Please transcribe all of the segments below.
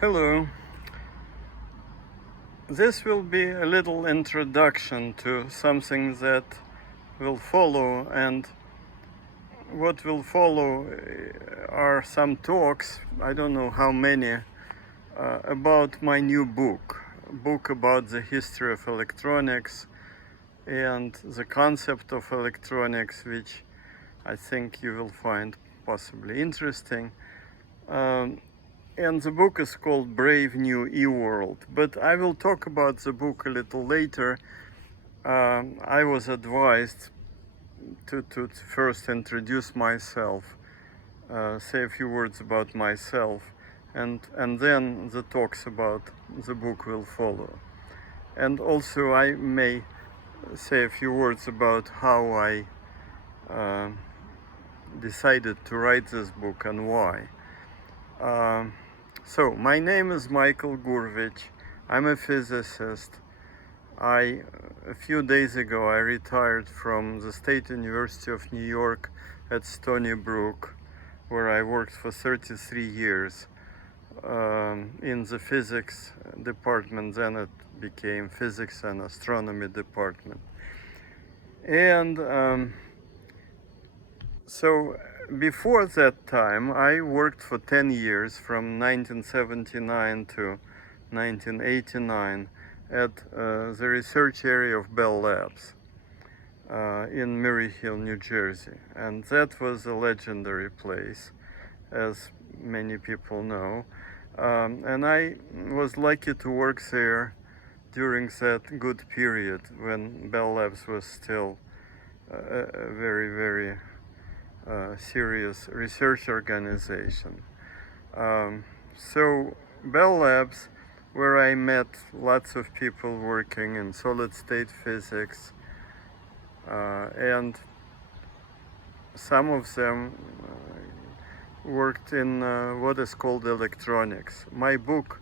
Hello. This will be a little introduction to something that will follow, and what will follow are some talks, I don't know how many, about my new book. A book about the history of electronics and the concept of electronics, which I think you will find possibly interesting. And the book is called Brave New E-World, but I will talk about the book a little later. I was advised to first introduce myself, say a few words about myself, and then the talks about the book will follow. And also I may say a few words about how I decided to write this book and why. So, my name is Michael Gurvich. I'm a physicist. A few days ago, I retired from the State University of New York at Stony Brook, where I worked for 33 years in the physics department. Then it became physics and astronomy department. And so before that time, I worked for 10 years, from 1979 to 1989, at the research area of Bell Labs in Murray Hill, New Jersey. And that was a legendary place, as many people know. And I was lucky to work there during that good period when Bell Labs was still a very, very serious research organization. So Bell Labs, where I met lots of people working in solid state physics, and some of them worked in what is called electronics. My book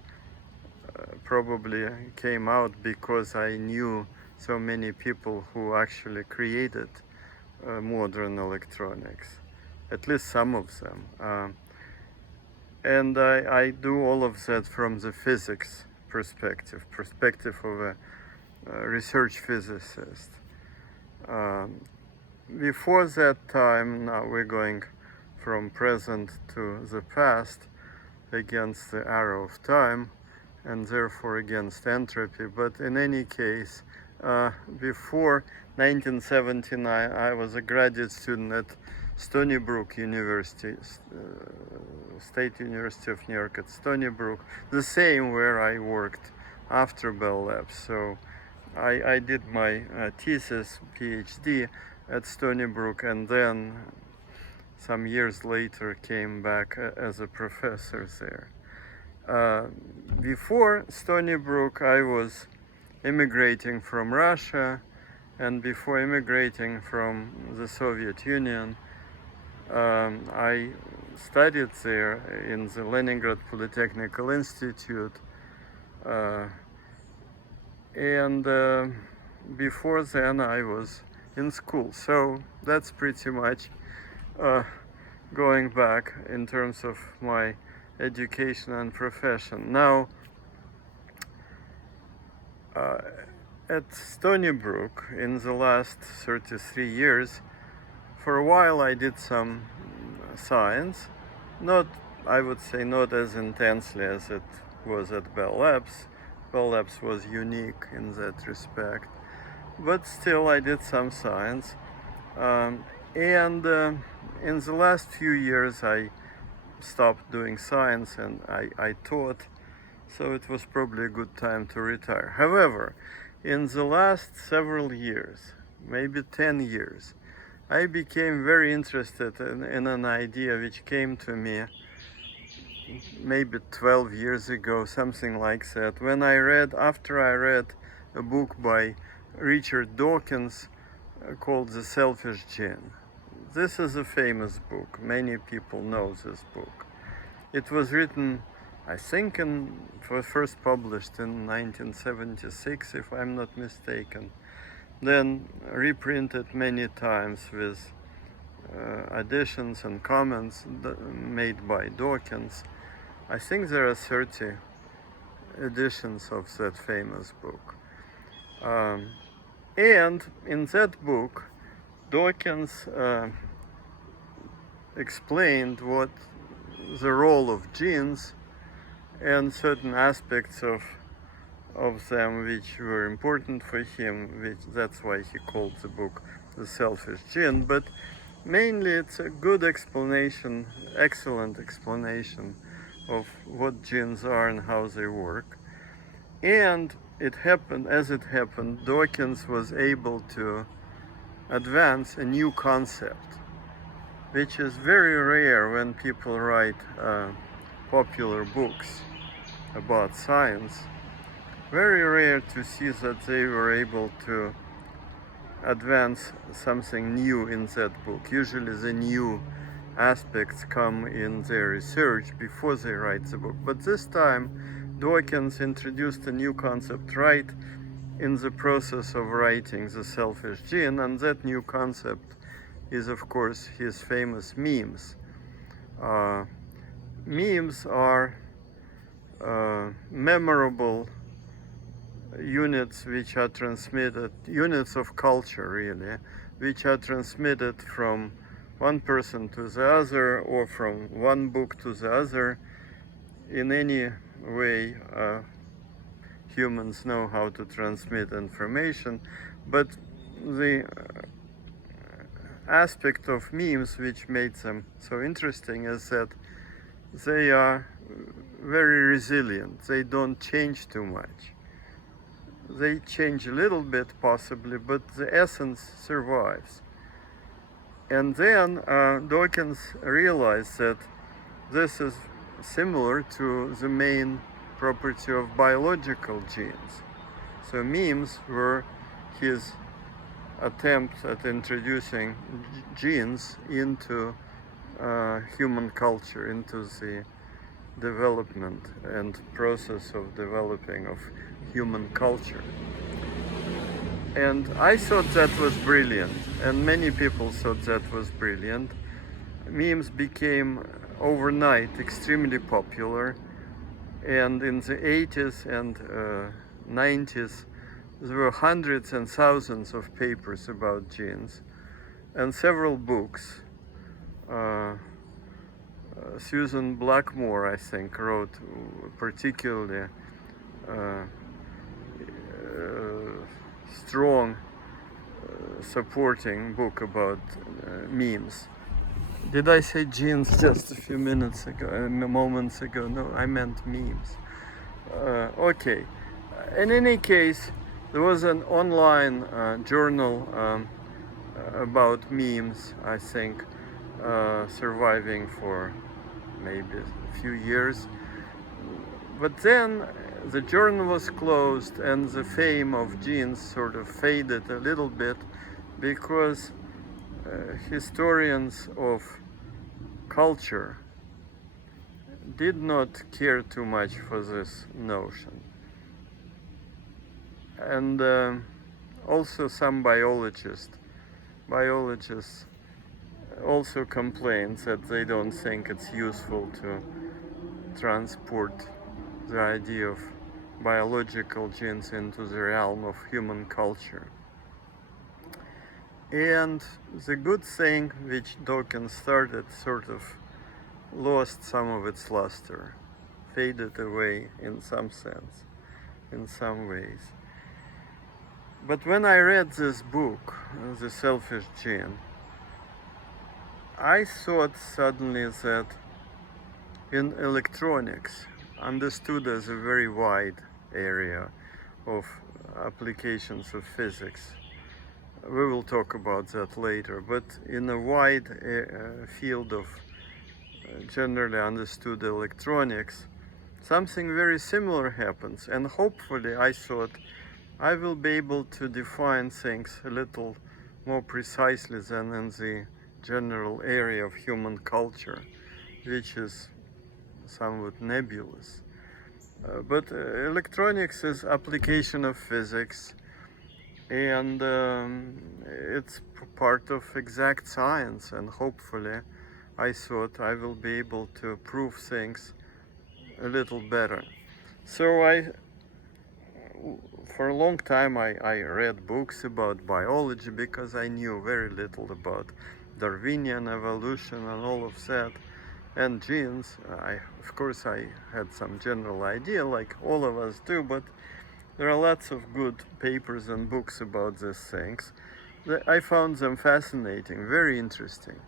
probably came out because I knew so many people who actually created modern electronics, at least some of them. And I do all of that from the physics perspective of a research physicist. Before that time, now we're going from present to the past against the arrow of time, and therefore against entropy. But in any case, before 1979, I was a graduate student at Stony Brook University, State University of New York at Stony Brook, the same where I worked after Bell Labs. So I did my thesis, PhD, at Stony Brook, and then some years later came back as a professor there. Before Stony Brook, I was immigrating from Russia, and before immigrating from the Soviet Union, I studied there in the Leningrad Polytechnical Institute, and before then I was in school. So that's pretty much going back in terms of my education and profession. Now, at Stony Brook, in the last 33 years, for a while I did some science, I would say not as intensely as it was at Bell Labs. Bell Labs was unique in that respect, but still I did some science. And in the last few years I stopped doing science and I taught, so it was probably a good time to retire. However, in the last several years, maybe 10 years, I became very interested in an idea which came to me maybe 12 years ago, something like that, when after I read a book by Richard Dawkins called The Selfish Gene. This is a famous book. Many people know this book. It was written, I think, first published in 1976, if I'm not mistaken. Then reprinted many times with additions and comments made by Dawkins. I think there are 30 editions of that famous book. And in that book, Dawkins explained what the role of genes and certain aspects of them which were important for him, that's why he called the book The Selfish Gene. But mainly it's a good explanation, excellent explanation of what genes are and how they work. And as it happened, Dawkins was able to advance a new concept, which is very rare when people write popular books about science. Very rare to see that they were able to advance something new in that book. Usually the new aspects come in their research before they write the book. But this time, Dawkins introduced a new concept right in the process of writing The Selfish Gene, and that new concept is, of course, his famous memes. Memes are memorable units which are transmitted, units of culture really, which are transmitted from one person to the other or from one book to the other. In any way humans know how to transmit information, but the aspect of memes which made them so interesting is that they are very resilient. They don't change too much. They change a little bit possibly, but the essence survives. And then Dawkins realized that this is similar to the main property of biological genes. So memes were his attempt at introducing genes into human culture, into the development and process of developing of human culture. And I thought that was brilliant, and many people thought that was brilliant. Memes became overnight extremely popular, and in the 80s and 90s there were hundreds and thousands of papers about genes and several books. Susan Blackmore, I think, wrote particularly strong supporting book about memes. Did I say genes just a few moments ago? No, I meant memes. Okay. In any case, there was an online journal about memes, I think, surviving for maybe a few years. But then the journal was closed and the fame of genes sort of faded a little bit because historians of culture did not care too much for this notion. And also some biologists also complain that they don't think it's useful to transport the idea of biological genes into the realm of human culture. And the good thing which Dawkins started sort of lost some of its luster, faded away in some sense, in some ways. But when I read this book, The Selfish Gene, I thought suddenly that in electronics, understood as a very wide area of applications of physics, we will talk about that later, but in a wide field of generally understood electronics, something very similar happens, and hopefully I thought I will be able to define things a little more precisely than in the general area of human culture, which is somewhat nebulous. But electronics is application of physics, and it's part of exact science, and hopefully I thought I will be able to prove things a little better. So for a long time, I read books about biology because I knew very little about Darwinian evolution and all of that, and genes. Of course, I had some general idea, like all of us do, but there are lots of good papers and books about these things. I found them fascinating, very interesting.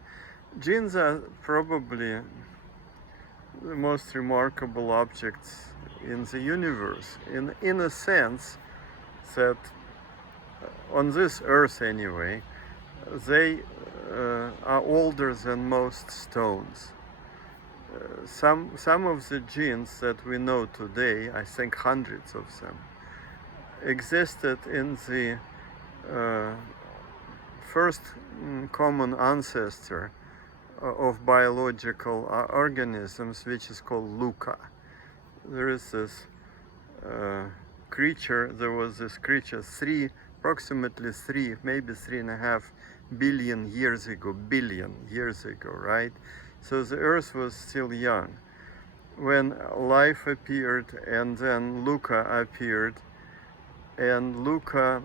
Genes are probably the most remarkable objects in the universe, in a sense that on this earth anyway, they are older than most stones. Some of the genes that we know today, I think hundreds of them, existed in the first common ancestor of biological organisms, which is called LUCA. There is this creature, approximately 3, maybe 3.5 billion years ago, right? So the Earth was still young when life appeared, and then LUCA appeared, and LUCA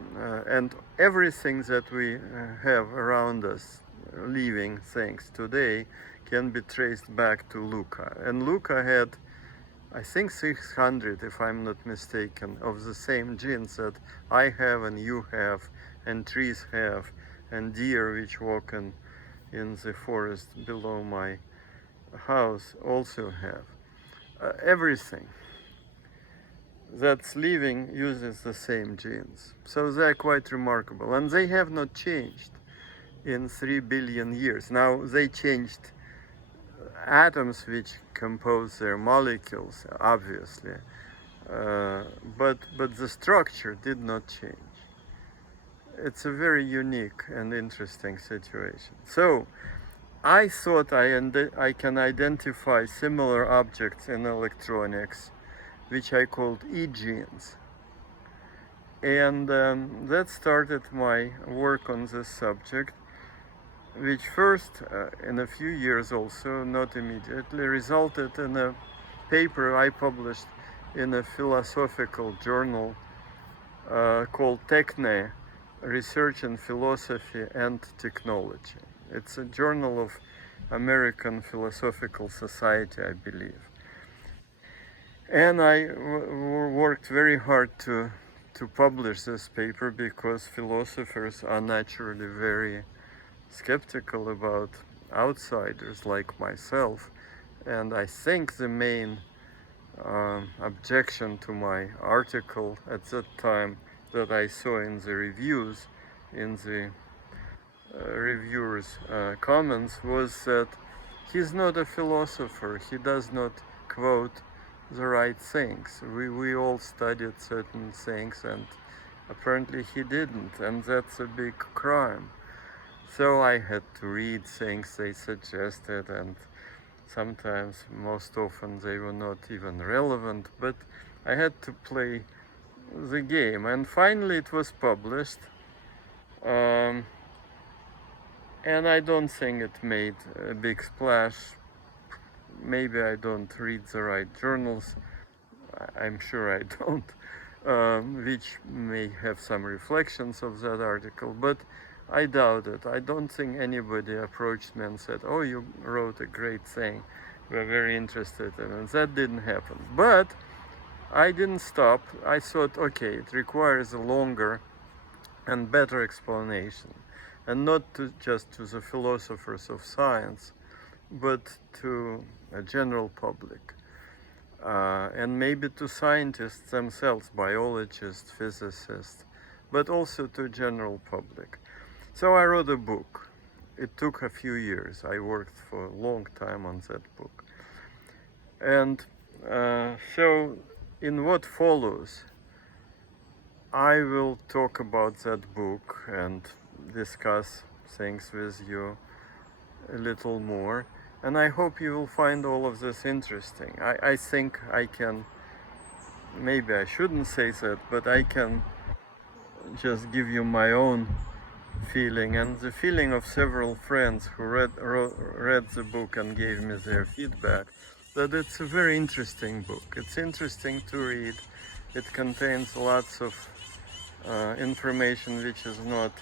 and everything that we have around us, living things today, can be traced back to LUCA. And LUCA had, I think, 600, if I'm not mistaken, of the same genes that I have and you have, and trees have, and deer which walk in the forest below my house also have. Everything that's living uses the same genes. So they're quite remarkable, and they have not changed in 3 billion years. Now, they changed atoms which compose their molecules, obviously, but the structure did not change. It's a very unique and interesting situation. So I thought I can identify similar objects in electronics, which I called e-genes. And that started my work on this subject, which first, in a few years also, not immediately, resulted in a paper I published in a philosophical journal called Techne, Research in Philosophy and Technology. It's a journal of American Philosophical Society, I believe. And I worked very hard to publish this paper because philosophers are naturally very skeptical about outsiders like myself. And I think the main objection to my article at that time that I saw in the reviews, in the reviewers' comments, was that he's not a philosopher. He does not quote the right things. We all studied certain things, and apparently he didn't, and that's a big crime. So I had to read things they suggested, and sometimes, most often, they were not even relevant, but I had to play the game. And finally it was published, and I don't think it made a big splash. Maybe I don't read the right journals, I'm sure I don't, which may have some reflections of that article, but I doubt it. I don't think anybody approached me and said, "Oh, you wrote a great thing, we're very interested in it." That didn't happen. But I didn't stop. I thought, okay, it requires a longer and better explanation, and not just to the philosophers of science, but to a general public, and maybe to scientists themselves, biologists, physicists, but also to general public. So I wrote a book. It took a few years. I worked for a long time on that book. And so in what follows, I will talk about that book and discuss things with you a little more. And I hope you will find all of this interesting. I think I can, maybe I shouldn't say that, but I can just give you my own feeling and the feeling of several friends who read the book and gave me their feedback, that it's a very interesting book. It's interesting to read. It contains lots of information which is not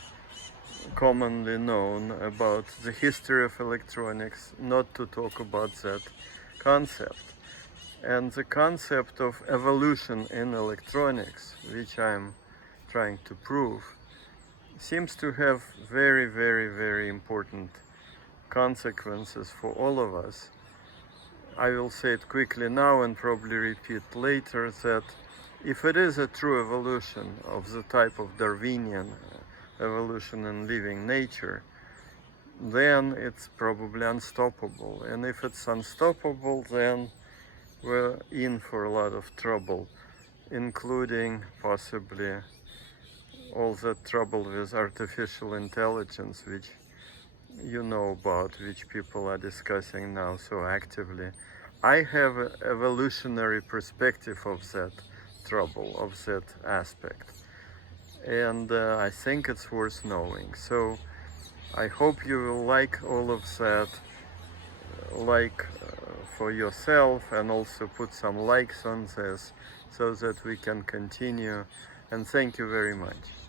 commonly known about the history of electronics, not to talk about that concept. And the concept of evolution in electronics, which I'm trying to prove, seems to have very, very, very important consequences for all of us. I will say it quickly now and probably repeat later that if it is a true evolution of the type of Darwinian evolution in living nature, then it's probably unstoppable. And if it's unstoppable, then we're in for a lot of trouble, including possibly all that trouble with artificial intelligence, which you know about, which people are discussing now so actively. I have an evolutionary perspective of that trouble, of that aspect, and I think it's worth knowing. So I hope you will like all of that, for yourself, and also put some likes on this so that we can continue. And thank you very much.